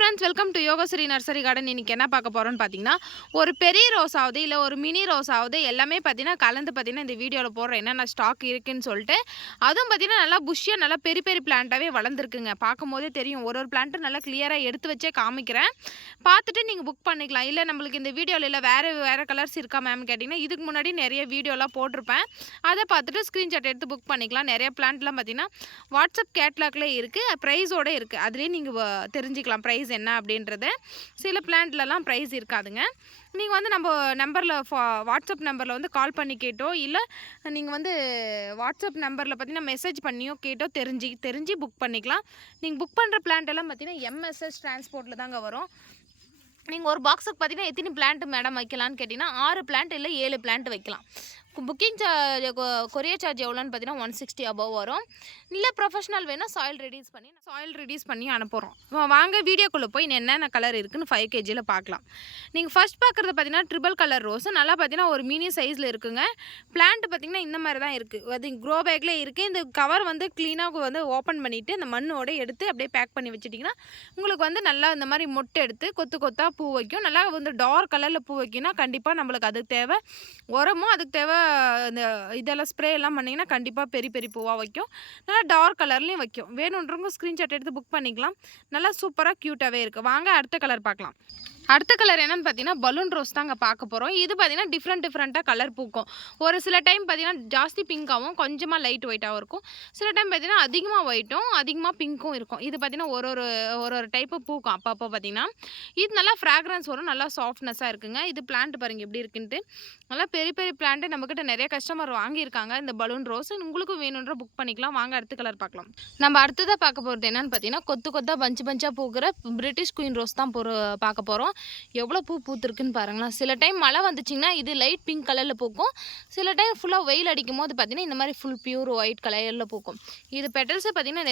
Friends, welcome to Yogashree nursery garden. இன்றைக்கி என்ன பார்க்க போகிறோன்னு பார்த்தீங்கன்னா, ஒரு பெரிய ரோஸ் ஆகுது இல்லை ஒரு மினி ரோஸ் ஆகுது எல்லாமே பார்த்தீங்கன்னா கலந்து பார்த்தீங்கன்னா இந்த வீடியோவில் போடுறேன் என்னென்ன ஸ்டாக் இருக்குதுன்னு சொல்லிட்டு. அதுவும் பார்த்தீங்கன்னா நல்லா புஷ்ஷியாக நல்லா பெரிய பெரிய பிளான்ட்டாகவே வளர்ந்துருக்குங்க. பார்க்கும் போதே தெரியும். ஒரு பிளான்ட்டு நல்லா கிளியராக எடுத்து வச்சே காமிக்கிறேன். பார்த்துட்டு நீங்கள் புக் பண்ணிக்கலாம். இல்லை நம்மளுக்கு இந்த வீடியோவில் இல்லை வேறு கலர்ஸ் இருக்கா மேம் கேட்டிங்கன்னா, இதுக்கு முன்னாடி நிறைய வீடியோலாம் போட்டிருப்பேன். அதை பார்த்துட்டு ஸ்க்ரீன்ஷாட் எடுத்து புக் பண்ணிக்கலாம். நிறைய பிளான்ட்லாம் பார்த்தீங்கன்னா வாட்ஸ்அப் கேட்லாக்லேயே இருக்குது, ப்ரைஸோடு இருக்குது. அதுலேயே நீங்கள் தெரிஞ்சுக்கலாம் ப்ரைஸ் என்ன அப்படின்றது. சில பிளான்ட்லலாம் ப்ரைஸ் இருக்காதுங்க. நீங்கள் வந்து நம்ம நம்பரில் வாட்ஸ்அப் நம்பரில் வந்து கால் பண்ணி கேட்டோ இல்லை நீங்கள் வந்து வாட்ஸ்அப் நம்பரில் பார்த்தீங்கன்னா மெசேஜ் பண்ணியோ கேட்டோ தெரிஞ்சு புக் பண்ணிக்கலாம். நீங்கள் புக் பண்ணுற பிளான்ட் எல்லாம் பார்த்தீங்கன்னா எம்எஸ்எஸ் டிரான்ஸ்போர்ட்டில் தாங்க வரும். நீங்கள் ஒரு பாக்ஸுக்கு பார்த்தீங்கன்னா எத்தனை பிளான்ட் மேடம் வைக்கலான்னு கேட்டிங்கன்னா 6 பிளான்ட் இல்லை 7 பிளான்ட் வைக்கலாம். புக்கிங் சார்ஜ் கொரியர் சார்ஜ் எவ்வளோன்னு பார்த்தீங்கன்னா 160 அபவ் வரும். இல்லை ப்ரொஃபஷனல் வேணால் சாயில் ரெடியூஸ் பண்ணி அனுப்புகிறோம். வாங்க வீடியோக்குள்ளே போய் என்னென்ன கலர் இருக்குதுன்னு 5 kgயில் பார்க்கலாம். நீங்கள் ஃபர்ஸ்ட் பார்க்குறது பார்த்தீங்கன்னா ட்ரிபிள் கலர் ரோஸ். நல்லா பார்த்தீங்கன்னா ஒரு மினி சைஸில் இருக்குங்க. பிளான்ட் பார்த்தீங்கன்னா இந்த மாதிரி தான் இருக்குது. அது க்ரோ பேக்லேயே இருக்குது. இந்த கவர் வந்து க்ளீனாக வந்து ஓப்பன் பண்ணிவிட்டு அந்த மண்ணோடு எடுத்து அப்படியே பேக் பண்ணி வச்சுட்டிங்கன்னா உங்களுக்கு வந்து நல்லா இந்த மாதிரி மொட்டை எடுத்து கொத்து கொத்தாக பூ வைக்கும். நல்லா வந்து டார்க் கலரில் பூ வைக்கும்னா கண்டிப்பாக நம்மளுக்கு அதுக்கு தேவை உரமும், அதுக்கு தேவை இந்த இதெல்லாம் ஸ்ப்ரே எல்லாம் பண்ணிங்கன்னா கண்டிப்பாக பெரிய பெரிய பூவாக வைக்கும். நல்லா டார்க் கலர்லேயும் வைக்கும். வேணுன்றவங்க ஸ்க்ரீன்ஷாட் எடுத்து புக் பண்ணிக்கலாம். நல்லா சூப்பராக க்யூட்டாகவே இருக்குது. வாங்க அடுத்த கலர் பார்க்கலாம். அடுத்த கலர் என்னென்னு பார்த்தீங்கன்னா பலூன் ரோஸ் தாங்க பார்க்க போகிறோம். இது பார்த்தீங்கன்னா டிஃப்ரெண்ட்டாக கலர் பூக்கும். ஒரு சில டைம் பார்த்தீங்கன்னா ஜாஸ்தி பிங்காகவும் கொஞ்சமாக லைட் ஒயிட்டாகவும் இருக்கும். சில டைம் பார்த்தீங்கன்னா அதிகமாக ஒயிட்டும் அதிகமாக பிங்க்கும் இருக்கும். இது பார்த்தீங்கன்னா ஒரு டைப்பு பூக்கும் அப்பப்போ பார்த்தீங்கன்னா. இது நல்லா ஃப்ராக்ரன்ஸ் வரும், நல்லா சாஃப்ட்னஸாக இருக்குங்க. இது பிளான்ட் பாருங்கள் எப்படி இருக்குன்ட்டு. நல்லா பெரிய பெரிய பிளான்ட்டு நம்மக்கிட்ட நிறைய கஸ்டமர் வாங்கியிருக்காங்க. இந்த பலூன் ரோஸ் உங்களுக்கும் வேணுன்ற புக் பண்ணிக்கலாம். வாங்க அடுத்த கலர் பார்க்கலாம். நம்ம அடுத்ததாக பார்க்க போகிறது என்னென்னு பார்த்தீங்கன்னா கொத்தாக பஞ்சாக பூக்கிற பிரிட்டிஷ் குயின் ரோஸ் தான் பார்க்க போகிறோம். எவ்வளோ பூ பூத்துருக்குன்னு பாருங்களேன். சில டைம் மழை வந்துச்சிங்கன்னா இது லைட் பிங்க் கலரில் பூக்கும். சில டைம் ஃபுல்லாக வெயில் அடிக்கும் போது பார்த்திங்கன்னா இந்த மாதிரி ஃபுல் பியூர் ஒயிட் கலரில் பூக்கும். இது பெட்டல்ஸை பார்த்திங்கன்னா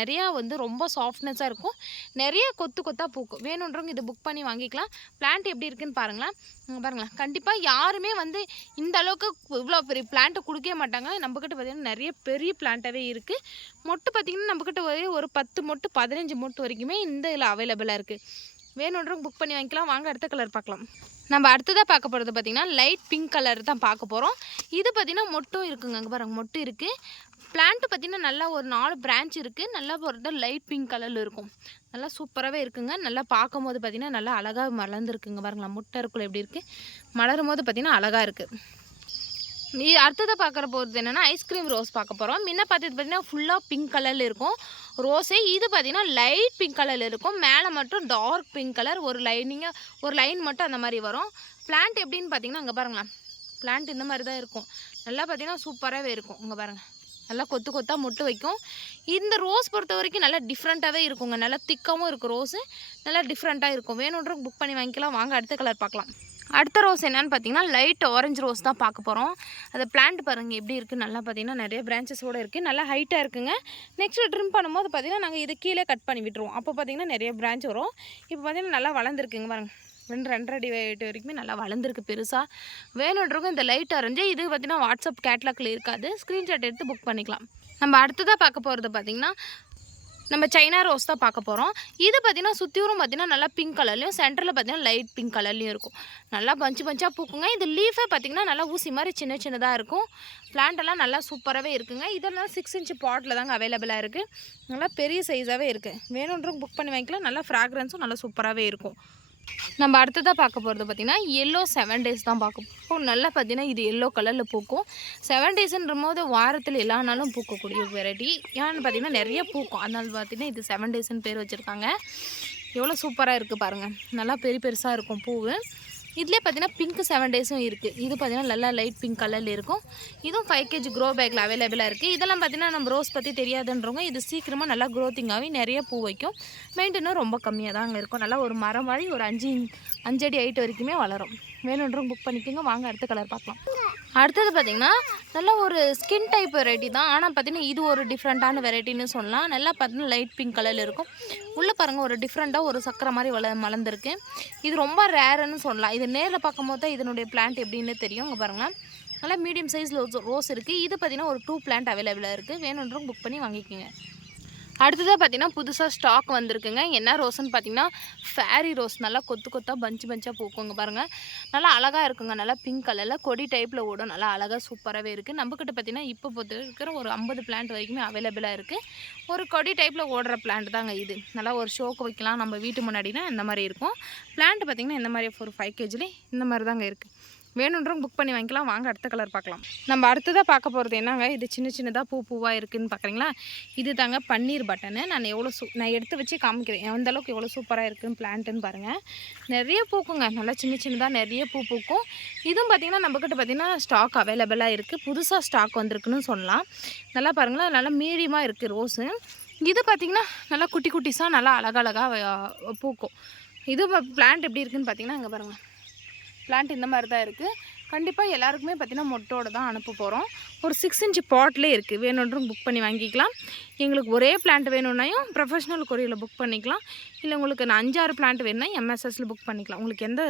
நிறையா வந்து ரொம்ப சாஃப்ட்னஸாக இருக்கும். நிறைய கொத்தாக பூக்கும். வேணுன்றவங்க இது புக் பண்ணி வாங்கிக்கலாம். பிளான்ட் எப்படி இருக்குன்னு பாருங்களேன். கண்டிப்பாக யாருமே வந்து இந்த அளவுக்கு இவ்வளோ பெரிய பிளான்ட்டை கொடுக்கவே மாட்டாங்க. நம்மக்கிட்ட பார்த்திங்கன்னா நிறைய பெரிய பிளான்ட்டாகவே இருக்குது. மொட்டு பார்த்திங்கன்னா நம்மக்கிட்ட ஒரு 10 மொட்டு 15 மொட்டு வரைக்குமே இந்த இதில் அவைலபிளாக இருக்குது. வேணுன்றவங்க புக் பண்ணி வாங்கிக்கலாம். வாங்க அடுத்த கலர் பார்க்கலாம். நம்ம அடுத்ததாக பார்க்க போகிறது பார்த்திங்கன்னா லைட் பிங்க் கலர் தான் பார்க்க போகிறோம். இது பார்த்திங்கன்னா மொட்டும் இருக்குங்க. அங்கே பாருங்கள் மொட்டு இருக்குது. பிளான்ட்டு பார்த்திங்கன்னா நல்லா ஒரு 4 பிரான்ச் இருக்குது. நல்லா போகிறது லைட் பிங்க் கலரில் இருக்கும். நல்லா சூப்பராகவே இருக்குங்க. நல்லா பார்க்கும் போது பார்த்திங்கன்னா நல்லா அழகாக மலர்ந்துருக்குங்க. பாருங்களா முட்டை இருக்குள்ள எப்படி இருக்குது, மலரும் போது பார்த்திங்கன்னா அழகாக இருக்குது. அடுத்ததாக பார்க்குற போகிறது என்னென்னா ஐஸ்கிரீம் ரோஸ் பார்க்க போகிறோம். முன்ன பார்த்தது பார்த்திங்கன்னா ஃபுல்லாக பிங்க் கலரில் இருக்கும் ரோஸே. இது பார்த்திங்கன்னா லைட் பிங்க் கலரில் இருக்கும். மேலே மட்டும் டார்க் பிங்க் கலர் ஒரு லைன் மட்டும் அந்த மாதிரி வரும். பிளான்ட் எப்படின்னு பார்த்திங்கன்னா அங்கே பாருங்களேன். பிளான்ட் இந்த மாதிரி தான் இருக்கும். நல்லா பார்த்திங்கன்னா சூப்பராகவே இருக்கும். இங்கே பாருங்கள் நல்லா கொத்தாக மொட்டு வைக்கும். இந்த ரோஸ் பொறுத்த வரைக்கும் நல்லா டிஃப்ரெண்ட்டாகவே இருக்குங்க. நல்லா திக்காகவும் இருக்கும். ரோஸு நல்லா டிஃப்ரெண்ட்டாக இருக்கும். வேணுன்றவங்க புக் பண்ணி வாங்கிக்கலாம். வாங்க அடுத்த கலர் பார்க்கலாம். அடுத்த ரோஸ் என்னென்னு பார்த்தீங்கன்னா லைட் ஆரஞ்சு ரோஸ் தான் பார்க்க போகிறோம். அந்த பிளான்ட் பாருங்கள் எப்படி இருக்குது. நல்லா பார்த்தீங்கன்னா நிறைய பிரான்ச்சஸோடு இருக்குது. நல்லா ஹைட்டாக இருக்குங்க. நெக்ஸ்ட்டு ட்ரிம் பண்ணும்போது பார்த்திங்கன்னா நாங்கள் இது கீழே கட் பண்ணி விட்டுருவோம். அப்போ பார்த்திங்கன்னா நிறைய பிரான்ச் வரும். இப்போ பார்த்திங்கன்னா நல்லா வளர்ந்துருக்குங்க பாருங்கள். 2.5 அடி வெயிட் வரைக்குமே நல்லா வளர்ந்துருக்கு பெருசாக. வேணுன்றவங்க இந்த லைட் ஆரஞ்சு இது பார்த்திங்கன்னா வாட்ஸ்அப் கேட்லாக்ல இருக்காது. ஸ்க்ரீன்ஷாட் எடுத்து புக் பண்ணிக்கலாம். நம்ம அடுத்ததாக பார்க்க போகிறது பார்த்திங்கன்னா நம்ம சைனா ரோஸ் தான் பார்க்க போகிறோம். இது பார்த்திங்கன்னா சுற்றியும் பார்த்திங்கன்னா நல்லா பிங்க் கலர்லையும் சென்டரில் பார்த்திங்கன்னா லைட் பிங்க் கலர்லையும் இருக்கும். நல்லா பஞ்சாக பூக்குங்க. இது லீஃபே பார்த்திங்கன்னா நல்லா ஊசி மாதிரி சின்னதாக இருக்கும். பிளான்ட்டெல்லாம் நல்லா சூப்பராகவே இருக்குங்க. இதெல்லாம் 6 inch பாட்டில் தாங்க அவைலபிளாக இருக்குது. நல்லா பெரிய சைஸாகவே இருக்குது. வேணுன்றவங்க புக் பண்ணி வாங்கிக்கலாம். நல்லா ஃப்ராக்ரன்ஸும் நல்லா சூப்பராகவே இருக்கும். நம்ம அடுத்ததாக பார்க்க போகிறது பார்த்திங்கன்னா எல்லோ 7 days தான் பார்க்க போகிறோம். நல்லா பார்த்திங்கன்னா இது எல்லோ கலரில் பூக்கும். 7 daysன்ற போது வாரத்தில் எல்லா நாளும் பூக்கக்கூடிய வெரைட்டி. ஏன்னு பார்த்திங்கன்னா நிறைய பூக்கும். அதனால பார்த்திங்கன்னா இது 7 daysன்னு பேர் வச்சுருக்காங்க. எவ்வளோ சூப்பராக இருக்குது பாருங்கள். நல்லா பெருசாக இருக்கும் பூவு. இதிலே பார்த்திங்கன்னா பிங்க் 7 daysம் இருக்குது. இது பார்த்திங்கன்னா நல்லா லைட் பிங்க் கலரில் இருக்கும். இதுவும் 5 kg க்ரோ பேக்கில் அவைலபிளாக இருக்குது. இதெல்லாம் பார்த்திங்கன்னா நம்ம ரோஸ் பற்றி தெரியாதுன்றவங்க இது சீக்கிரமாக நல்லா க்ரோத்திங்காகவே நிறைய பூ வைக்கும். மெயின்டெனும் ரொம்ப கம்மியாக தான் அங்கே இருக்கும். நல்லா ஒரு மரம் மாதிரி ஒரு 5 அடி ஹைட் வரைக்குமே வளரும். வேணுன்றவங்க புக் பண்ணிக்கோங்க. வாங்க அடுத்த கலர் பார்க்கலாம். அடுத்தது பார்த்திங்கன்னா நல்லா ஒரு ஸ்கின் டைப் வெரைட்டி தான். ஆனால் பார்த்திங்கன்னா இது ஒரு டிஃப்ரெண்ட்டான வெரைட்டின்னு சொல்லலாம். நல்லா பார்த்திங்கன்னா லைட் பிங்க் கலரில் இருக்கும். உள்ளே பாருங்கள் ஒரு டிஃப்ரெண்ட்டாக ஒரு சக்கரை மாதிரி மலர்ந்துருக்கு. இது ரொம்ப ரேருன்னு சொல்லலாம். இது நேரில் பார்க்கும் போது தான் இதனுடைய பிளான்ட் எப்படின்னு தெரியும். இங்கே பாருங்கள் நல்லா மீடியம் சைஸில் ரோஸ் இருக்குது. இது பார்த்திங்கன்னா ஒரு 2 பிளான்ட் அவைலபிளாக இருக்குது. வேணுன்றவங்க புக் பண்ணி வாங்கிக்கோங்க. அடுத்ததாக பார்த்தீங்கன்னா புதுசாக ஸ்டாக் வந்திருக்குங்க. என்ன ரோஸ்ன்னு பார்த்தீங்கன்னா ஃபேரி ரோஸ். நல்லா கொத்து கொத்தாக பஞ்சாக பூக்குங்க பாருங்கள். நல்லா அழகாக இருக்குங்க. நல்லா பிங்க் கலரில் கொடி டைப்பில் ஓடும். நல்லா அழகாக சூப்பராகவே இருக்குது. நம்மக்கிட்ட பார்த்தீங்கன்னா இப்போ பொறுத்த இருக்கிற ஒரு 50 பிளான்ட் வரைக்குமே அவைலபிளாக இருக்குது. ஒரு கொடி டைப்பில் ஓடுற பிளான்ட் தாங்க இது. நல்லா ஒரு ஷோக்கு வைக்கலாம் நம்ம வீட்டு முன்னாடினா இந்த மாதிரி இருக்கும். பிளான்ட் பார்த்திங்கன்னா இந்த மாதிரி ஒரு 5 kgலே இந்த மாதிரி தாங்க இருக்குது. வேணுன்றவங்க புக் பண்ணி வாங்கிக்கலாம். வாங்க அடுத்த கலர் பார்க்கலாம். நம்ம அடுத்ததாக பார்க்க போகிறது என்னங்க, இது சின்ன சின்னதாக பூவாக இருக்குதுன்னு பார்க்குறீங்களா? இது தாங்க பன்னீர் பட்டனு. நான் நான் எடுத்து வச்சு காமிக்கிறேன் எந்த அளவுக்கு எவ்வளோ சூப்பராக இருக்குதுன்னு பிளான்ட்டுன்னு பாருங்கள். நிறைய பூக்குங்க. நல்லா சின்ன சின்னதாக நிறைய பூ பூக்கும். இதுவும் பார்த்திங்கன்னா நம்மக்கிட்ட பார்த்திங்கன்னா ஸ்டாக் அவைலபிளாக இருக்குது. புதுசாக ஸ்டாக் வந்திருக்குன்னு சொல்லலாம். நல்லா பாருங்களேன், நல்லா மீடியமாக இருக்குது ரோஸு. இது பார்த்திங்கன்னா நல்லா குட்டி குட்டிஸாக நல்லா அழகழகாக பூக்கும். இது பிளான்ட் எப்படி இருக்குதுன்னு பார்த்திங்கன்னா இங்கே பாருங்கள். பிளான்ட் இந்த மாதிரி தான் இருக்குது. கண்டிப்பாக எல்லாருக்குமே பார்த்திங்கன்னா மொட்டோடு தான் அனுப்ப போகிறோம். ஒரு 6 inch பாட்லேயே இருக்குது. வேணுன்றவங்க புக் பண்ணி வாங்கிக்கலாம். எங்களுக்கு ஒரே பிளான்ட் வேணும்னாயும் ப்ரொஃபஷ்னல் கொரியரில் புக் பண்ணிக்கலாம். இல்லை உங்களுக்கு நான் 5-6 பிளான்ட் வேணும்னா எம்எஸ்எஸ்ல புக் பண்ணிக்கலாம். உங்களுக்கு இந்த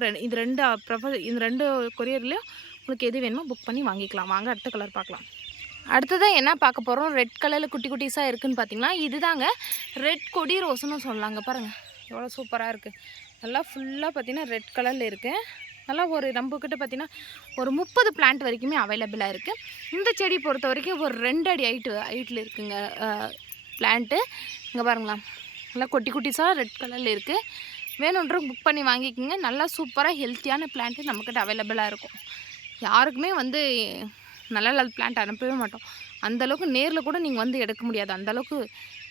ரெண்டு கொரியர்லேயும் உங்களுக்கு எது வேணுமோ புக் பண்ணி வாங்கிக்கலாம். வாங்க அடுத்த கலர் பார்க்கலாம். அடுத்ததாக என்ன பார்க்க போகிறோம், ரெட் கலரில் குட்டி குட்டிஸாக இருக்குதுன்னு பார்த்தீங்கன்னா இதுதாங்க ரெட் கொடி ரோஸ்ன்னு சொல்லலாங்க. பாருங்கள் எவ்வளோ சூப்பராக இருக்குது. நல்லா ஃபுல்லாக பார்த்திங்கன்னா ரெட் கலரில் இருக்குது. நல்லா ஒரு நம்மக்கிட்ட பார்த்திங்கன்னா ஒரு 30 பிளான்ட் வரைக்குமே அவைலபிளாக இருக்குது. இந்த செடி பொறுத்த வரைக்கும் ஒரு 2 அடி ஹைட்டில் இருக்குங்க பிளான்ட்டு. இங்கே பாருங்களா, நல்லா குட்டி குட்டிஸாக ரெட் கலரில் இருக்குது. வேணுன்றவங்க புக் பண்ணி வாங்கிக்கோங்க. நல்லா சூப்பராக ஹெல்த்தியான பிளான்ட்டு நம்மக்கிட்ட அவைலபிளாக இருக்கும். யாருக்குமே நல்ல பிளான்ட் அனுப்பவே மாட்டோம். அந்தளவுக்கு நேரில் கூட நீங்கள் எடுக்க முடியாது. அந்தளவுக்கு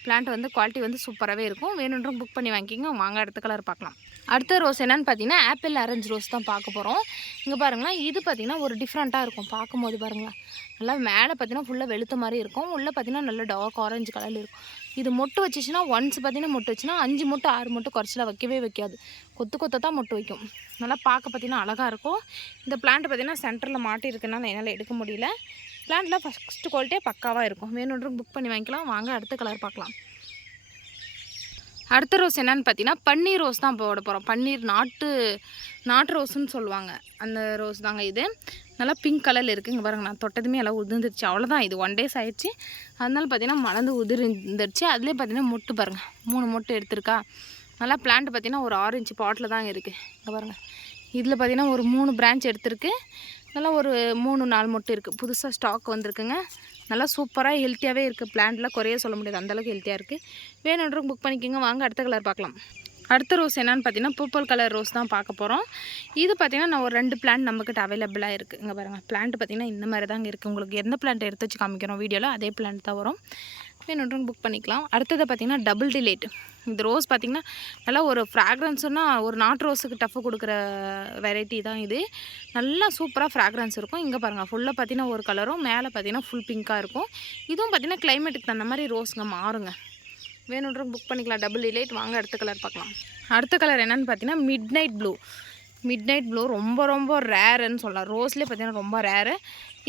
பிளான்ட் குவாலிட்டி சூப்பராகவே இருக்கும். வேணுன்றவங்க புக் பண்ணி வாங்கிக்கோங்க. வாங்க அடுத்த கலர் பார்க்கலாம். அடுத்த ரோஸ் என்னென்னு பார்த்தீங்கன்னா ஆப்பிள் ஆரஞ்சு ரோஸ் தான் பார்க்க போகிறோம். இங்கே பாருங்களேன், இது பார்த்திங்கன்னா ஒரு டிஃப்ரெண்ட்டாக இருக்கும் பார்க்கும்போது. பாருங்களேன், நல்லா மேலே பார்த்திங்கன்னா ஃபுல்லாக வெளுத்த மாதிரி இருக்கும். உள்ளே பார்த்திங்கன்னா நல்லா டார்க் ஆரஞ்சு கலரில் இருக்கும். இது மொட்டு வச்சிச்சுன்னா ஒன்ஸ் பார்த்திங்கன்னா மொட்டு வச்சுன்னா 5 மொட்டு 6 மொட்டு குறைச்சலாக வைக்காது. கொத்து தான் மொட்டு வைக்கும். நல்லா பார்க்க பார்த்திங்கன்னா அழகாக இருக்கும். இந்த பிளான்ட் பார்த்திங்கன்னா சென்டரில் மாட்டி இருக்குன்னா என்னால் எடுக்க முடியல. பிளான்ட்டில் ஃபஸ்ட்டு குவாலிட்டியாக பக்காவாக இருக்கும். வேணுன்றவங்க புக் பண்ணி வாங்கிக்கலாம். வாங்க அடுத்த கலர் பார்க்கலாம். அடுத்த ரோஸ் என்னென்னு பார்த்தீங்கன்னா பன்னீர் ரோஸ் தான் போட போகிறோம். பன்னீர் நாட்டு ரோஸுன்னு சொல்லுவாங்க. அந்த ரோஸ் தாங்க இது. நல்லா பிங்க் கலரில் இருக்குது. இங்கே பாருங்கள், நான் தொட்டதுமே எல்லாம் உதிர்ந்துருச்சு. அவ்வளோதான், இது 1 days ஆயிடுச்சு. அதனால பார்த்திங்கன்னா மலர்ந்து உதிர்ந்துருச்சு. அதுலேயே பார்த்திங்கன்னா மொட்டு பாருங்கள், 3 மொட்டு எடுத்திருக்கா. நல்லா பிளான்ட் பார்த்திங்கன்னா ஒரு 6 inch பாட்டில் தான் இருக்குது. இங்கே பாருங்கள், இதில் பார்த்திங்கன்னா ஒரு 3 பிரான்ச் எடுத்திருக்கு. நல்லா ஒரு 3-4 மொட்டு இருக்குது. புதுசாக ஸ்டாக் வந்திருக்குங்க. நல்லா சூப்பராக ஹெல்த்தியாகவே இருக்குது. பிளான்ட்லாம் குறைய சொல்ல முடியாது, அந்தளவுக்கு ஹெல்த்தியாக இருக்குது. வேணுன்றவங்க புக் பண்ணிக்கோங்க. வாங்க அடுத்த கலர் பார்க்கலாம். அடுத்த ரோஸ் என்னென்னு பார்த்தீங்கன்னா பர்பிள் கலர் ரோஸ் தான் பார்க்க போகிறோம். இது பார்த்திங்கன்னா நான் ஒரு 2 பிளான்ட் நம்மக்கிட்ட அவைலபிளாக இருக்குது. இங்கே பாருங்கள், பிளான்ட் பார்த்திங்கன்னா இந்த மாதிரி தாங்க இருக்குது. உங்களுக்கு எந்த பிளான்ட் எடுத்து வச்சு காமிக்கிறோம் வீடியோவில் அதே பிளான்ட் தான் வரும். வேணுன்றவங்க புக் பண்ணிக்கலாம். அடுத்தது பார்த்திங்கன்னா டபுள் டிலேட். இந்த ரோஸ் பார்த்திங்கன்னா நல்லா ஒரு ஃப்ராக்ரன்ஸுனால் ஒரு நாட்டு ரோஸுக்கு டஃப்பு கொடுக்குற வெரைட்டி தான் இது. நல்லா சூப்பராக ஃப்ராக்ரன்ஸ் இருக்கும். இங்கே பாருங்கள், ஃபுல்லாக பார்த்திங்கன்னா ஒரு கலரும் மேலே பார்த்திங்கன்னா ஃபுல் பிங்காக இருக்கும். இதுவும் பார்த்திங்கன்னா கிளைமேட்டுக்கு தகுந்த மாதிரி ரோஸுங்க மாறுங்க. வேணுன்றவங்க புக் பண்ணிக்கலாம். Double delayed. வாங்க அடுத்த கலர் பார்க்கலாம். அடுத்த கலர் என்னென்னு பார்த்தீங்கன்னா மிட் நைட் ப்ளூ ரொம்ப ரேருன்னு சொல்லலாம். ரோஸ்லேயே பார்த்திங்கன்னா ரொம்ப ரேரு.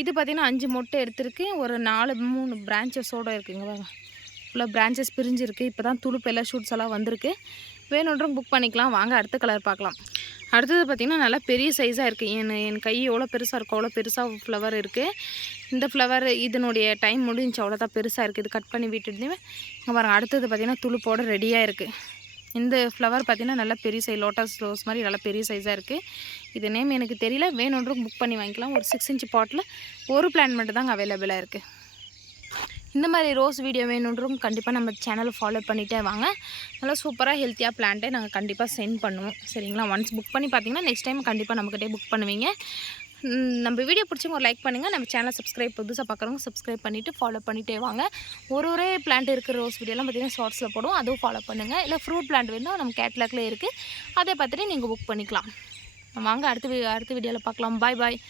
இது பார்த்திங்கன்னா 5 மொட்டை எடுத்திருக்கு. ஒரு 3 பிரான்ச்சஸோடு இருக்குங்க. பாருங்கள், ஃபுல்லாக பிரான்ச்சஸ் பிரிஞ்சிருக்கு. இப்போ தான் துளுப்பு எல்லாம் ஷூட்ஸ் எல்லாம் வந்திருக்கு. வேணுன்றவங்க புக் பண்ணிக்கலாம். வாங்க அடுத்த கலர் பார்க்கலாம். அடுத்தது பார்த்திங்கன்னா நல்லா பெரிய சைஸாக இருக்குது. என் கை எவ்வளோ பெருசாக இருக்கும் அவ்வளோ பெருசாக ஃப்ளவர் இருக்குது. இந்த ஃப்ளவர் இதனுடைய டைம் முடிஞ்சு அவ்வளோதான் பெருசாக இருக்குது. இது கட் பண்ணி விட்டுட்டு இங்கே பாருங்கள். அடுத்தது பார்த்திங்கன்னா துளுப்போடு ரெடியாக இருக்குது. இந்த ஃப்ளவர் பார்த்திங்கன்னா நல்லா பெரிய சைஸ் லோட்டஸ் ரோஸ் மாதிரி நல்லா பெரிய சைஸாக இருக்குது. இது நேம் எனக்கு தெரியல. வேணுன்றவங்க புக் பண்ணி வாங்கிக்கலாம். ஒரு 6 inch பாட்டில் ஒரு பிளான்ட் மட்டும் தாங்க அவைலபிளாக இருக்குது. இந்த மாதிரி ரோஸ் வீடியோ வேணுன்றவங்க கண்டிப்பாக நம்ம சேனலை ஃபாலோ பண்ணிகிட்டே வாங்க. நல்லா சூப்பராக ஹெல்த்தியாக பிளான்ட்டே நாங்கள் கண்டிப்பாக சென்ட் பண்ணுவோம். சரிங்களா? ஒன்ஸ் புக் பண்ணி பார்த்தீங்கன்னா நெக்ஸ்ட் டைம் கண்டிப்பாக நம்மக்கிட்டே புக் பண்ணுவீங்க. நம்ம வீடியோ பிடிச்சவங்க ஒரு லைக் பண்ணுங்கள். நம்ம சேனலை சப்ஸ்கிரைப் புதுசாக பார்க்குறவங்க சப்ஸ்கிரைப் பண்ணிவிட்டு ஃபாலோ பண்ணிகிட்டே வாங்க. ஒரே பிளான்ட் இருக்கிற ரோஸ் வீடியோலாம் பார்த்திங்கன்னா ஷார்ட்ஸில் போடுவோம், அதுவும் ஃபாலோ பண்ணுங்கள். இல்லை ஃப்ரூட் பிளான்ட் வேணும் நம்ம கேட்லாக்லேயே இருக்குது, அதை பார்த்துட்டு நீங்கள் புக் பண்ணிக்கலாம். வாங்க அடுத்த வீடியோவில் பார்க்கலாம். பாய்.